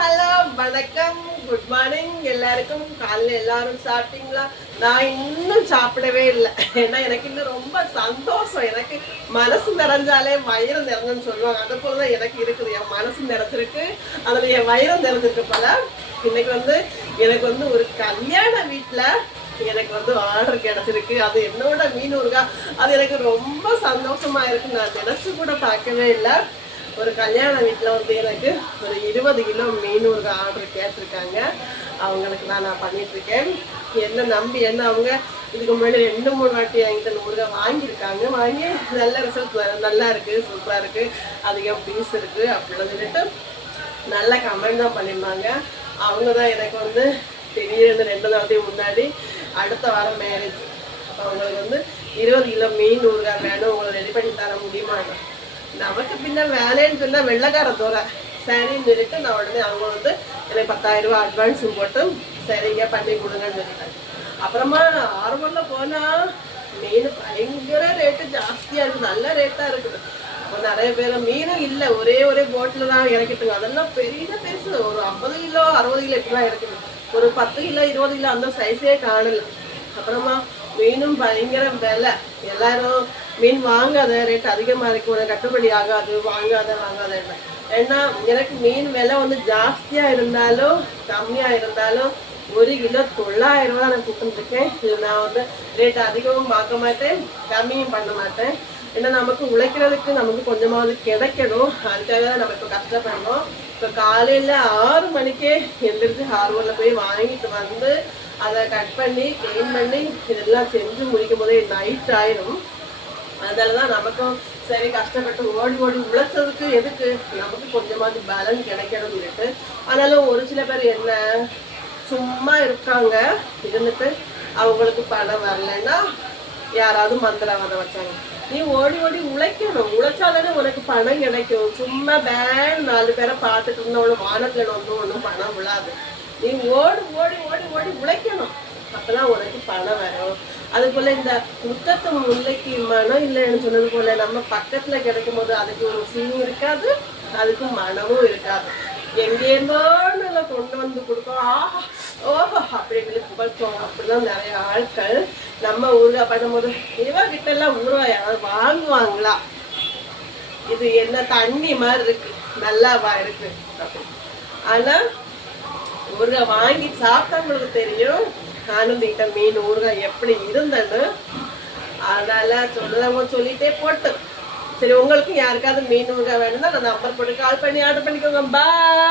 Hello வணக்கம் good morning எல்லாருக்கும். காலையில் எல்லாரும் சாப்பிட்டீங்களா? நான் இன்னும் சாப்பிடவே இல்லை. ஏன்னா எனக்கு இன்னும் ரொம்ப சந்தோஷம். எனக்கு மனசு நிறைஞ்சாலே வயிறு நிறைஞ்சுன்னு சொல்லுவாங்க. அது போல தான் எனக்கு இருக்குது. என் மனசு நிறைஞ்சிருக்கு, அதில் என் வயிறு நிறைஞ்சிருக்கு போல. இன்னைக்கு எனக்கு ஒரு கல்யாண வீட்டில் எனக்கு ஆர்டர் கிடைச்சிருக்கு. அது என்னோட மீன் ஊறுகாய். அது எனக்கு ரொம்ப சந்தோஷமா இருக்கு. நான் நினைச்சு கூட பார்க்கவே இல்லை. ஒரு கல்யாண வீட்டில் எனக்கு ஒரு 20 கிலோ மீன் ஊறுகாய் ஆர்டர் கேட்டிருக்காங்க. அவங்களுக்கு நான் பண்ணிட்டுருக்கேன். என்ன நம்பி அவங்க இதுக்கு முன்னாடி 2-3 வாட்டி என்கிட்ட ஊறுகாய் வாங்கியிருக்காங்க. வாங்கி நல்ல ரிசல்ட், நல்லா இருக்குது, சூப்பராக இருக்குது, அதிகம் பீஸ் இருக்குது அப்படின்னு சொல்லிட்டு நல்ல கமெண்ட் தான் பண்ணியிருந்தாங்க. அவங்க தான் எனக்கு திடீர்னு 2 நாளைக்கு முன்னாடி அடுத்த வாரம் மேரேஜ். அப்போ அவங்களுக்கு 20 கிலோ மீன் ஊறுகாய் வேணும், உங்களை ரெடி பண்ணி தர முடியுமா? நமக்கு பின்ன வேலைன்னு சொன்னால் வெள்ளைக்கார தோற சரின்னு சொல்லிட்டு நான் உடனே அவங்க எனக்கு 10,000 ரூபா அட்வான்ஸ் போட்டு சரிங்க பண்ணி கொடுங்கன்னு சொல்லிட்டாங்க. அப்புறமா ஆர்வலில் போனால் மீன் பயங்கர ரேட்டு ஜாஸ்தியாக இருக்குது, நல்ல ரேட்டாக இருக்குது. அப்போ நிறைய பேர் மீனும் இல்லை, ஒரே போட்டில் தான் இறக்கிட்டுங்க. அதெல்லாம் பெருசு, ஒரு 50 கிலோ 60 கிலோ இப்படிலாம் இருக்குது. ஒரு 10 கிலோ 20 கிலோ அந்த சைஸே காணலை. அப்புறமா மீனும் பயங்கர விலை. எல்லாரும் மீன் வாங்காத, ரேட் அதிகமாக இருக்கு, உனக்கு கட்டுப்படி ஆகாது, வாங்காத ஏன்னா எனக்கு மீன் விலை ஜாஸ்தியாக இருந்தாலும் கம்மியாக இருந்தாலும் 1 கிலோ 900 ரூபா நான் கொடுத்துருக்கேன். இது நான் ரேட் அதிகமும் பார்க்க மாட்டேன், கம்மியும் பண்ண மாட்டேன். ஏன்னா நமக்கு உழைக்கிறதுக்கு நமக்கு கொஞ்சமாவது கிடைக்கணும். அதுக்காக தான் நம்ம இப்போ கஷ்டப்படணும். இப்போ காலையில் 6 மணிக்கே எழுந்திரிச்சு ஹார்பரில் போய் வாங்கிட்டு அதை கட் பண்ணி க்ளீன் பண்ணி இதெல்லாம் செஞ்சு முடிக்கும் போதே நைட் ஆயிடும். அதனால தான் நமக்கும் சரி கஷ்டப்பட்டு ஓடி உழைச்சதுக்கு எதுக்கு, நமக்கு கொஞ்சமாவது பேலன்ஸ் கிடைக்கணும்னு சொல்லிட்டு. ஆனாலும் ஒரு சில பேர் என்ன சும்மா இருக்காங்க, இருந்துட்டு அவங்களுக்கு பணம் வரலைன்னா யாராவது மந்திரவாதம் வச்சாங்க. நீ ஓடி உழைக்கணும், உழைச்சாதானே உனக்கு பணம் கிடைக்கும். சும்மா பேன் 4 பேரை பார்த்துட்டு இருந்தவங்க வானத்தில் ஒன்றும் பணம் விழாது. நீ ஓடி உழைக்கணும், அப்பதான் உனக்கு பணம் வரும். அது போல இந்த முத்தத்து முல்லைக்கு மனம் இல்லைன்னு சொன்னது போல நம்ம பக்கத்துல கிடைக்கும் போது அதுக்கு ஒரு சீனும் இருக்காது, அதுக்கு மனமும் இருக்காது. எங்கேருந்தோ நம்ம கொண்டு கொடுப்போம், ஓஹோ அப்படின்னு புகழ்ச்சோம். அப்படிதான் நிறைய ஆட்கள் நம்ம ஊறுகாய் பண்ணும்போது இவகிட்ட எல்லாம் ஊறுகாய் யாராவது வாங்குவாங்களா, இது என்ன தண்ணி மாதிரி இருக்கு, நல்லாவா இருக்கு அப்படி. ஆனா ஊறுகாய் வாங்கி சாப்பிட்டவங்களுக்கு தெரியும் ஆனந்திக்கிட்ட மீன் ஊறுகாய் எப்படி இருந்தது. அதனால சொல்றவங்க சொல்லிட்டே போட்டு சரி, உங்களுக்கும் யாருக்காவது மீன் ஊறுகாய் வேணும்னா நான் நம்பர் போட்டு கால் பண்ணி ஆர்டர் பண்ணிக்கோங்க. பாய்.